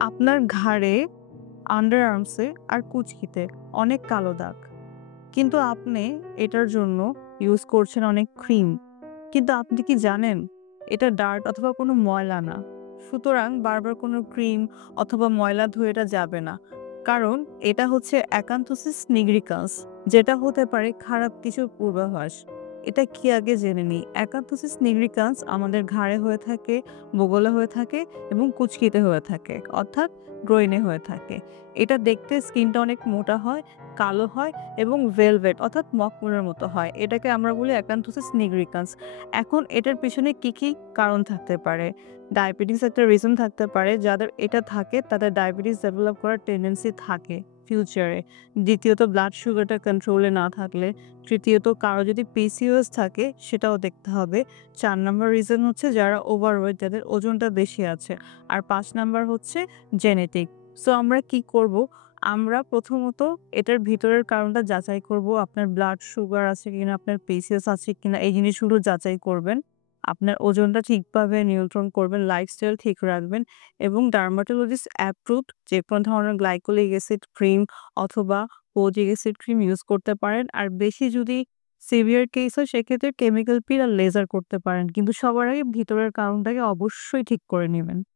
আপনার ঘাড়ে, আন্ডার আর্মসে আর কুঁচকিতে অনেক কালো দাগ। কিন্তু আপনি এটার জন্য ইউজ করছেন অনেক ক্রিম। কিন্তু আপনি কি জানেন? এটা ডার্ট অথবা কোনো ময়লা না। সুতরাং বারবার কোনো ক্রিম অথবা ময়লা ধুয়ে এটা যাবে না। কারণ এটা হচ্ছে অ্যাকান্থোসিস নিগ্রিকান্স, যেটা হতে পারে খারাপ কিছুর পূর্বাভাস। এটা কি আগে জেনে নিই। অ্যাকান্থোসিস নিগ্রিকান্স আমাদের ঘাড়ে হয়ে থাকে, বগলে হয়ে থাকে এবং কুঁচকিতে হয়ে থাকে। অর্থাৎ গ্রোইনে হয়ে থাকে। এটা দেখতে স্কিনটা অনেক মোটা হয়, কালো হয় এবং ভেলভেট অর্থাৎ মখমলের মতো হয়। এটাকে আমরা বলি অ্যাকান্থোসিস নিগ্রিকান্স। এখন এটার পেছনে কি কারণ থাকতে পারে? ডায়াবেটিস একটা রিজন থাকতে পারে। যাদের এটা থাকে তাদের ডায়াবেটিস ডেভেলপ করার টেনডেন্সি থাকে ফিউচারে। দ্বিতীয়ত ব্লাড সুগারটা কন্ট্রোলে না থাকলে। তৃতীয়ত কারো যদি পিসিওএস থাকে সেটাও দেখতে হবে। ৪ নাম্বার রিজন হচ্ছে যারা ওভারওয়েট, যাদের ওজনটা বেশি আছে। আর ৫ নাম্বার হচ্ছে জেনেটিক। সো আমরা কি করব? আমরা প্রথমত এটার ভিতরের কারণটা যাচাই করব। আপনার ব্লাড সুগার আছে কিনা, আপনার পিসিওএস আছে কিনা এই জিনিসগুলো যাচাই করবেন। আপনার ওজনটা ঠিকভাবে নিয়ন্ত্রণ করবেন, লাইফস্টাইল ঠিক রাখবেন এবং ডার্মাটোলজিস্ট অ্যাপ্রুভড যেকোনো ধরনের গ্লাইকোলিক অ্যাসিড ক্রিম অথবা কোজিক অ্যাসিড ক্রিম ইউজ করতে পারেন। আর বেশি যদি সিভিয়ার কেস হয় সেক্ষেত্রে কেমিক্যাল পিল আর লেজার করতে পারেন। কিন্তু সবার আগে ভিতরের কারণটাকে অবশ্যই ঠিক করে নিবেন।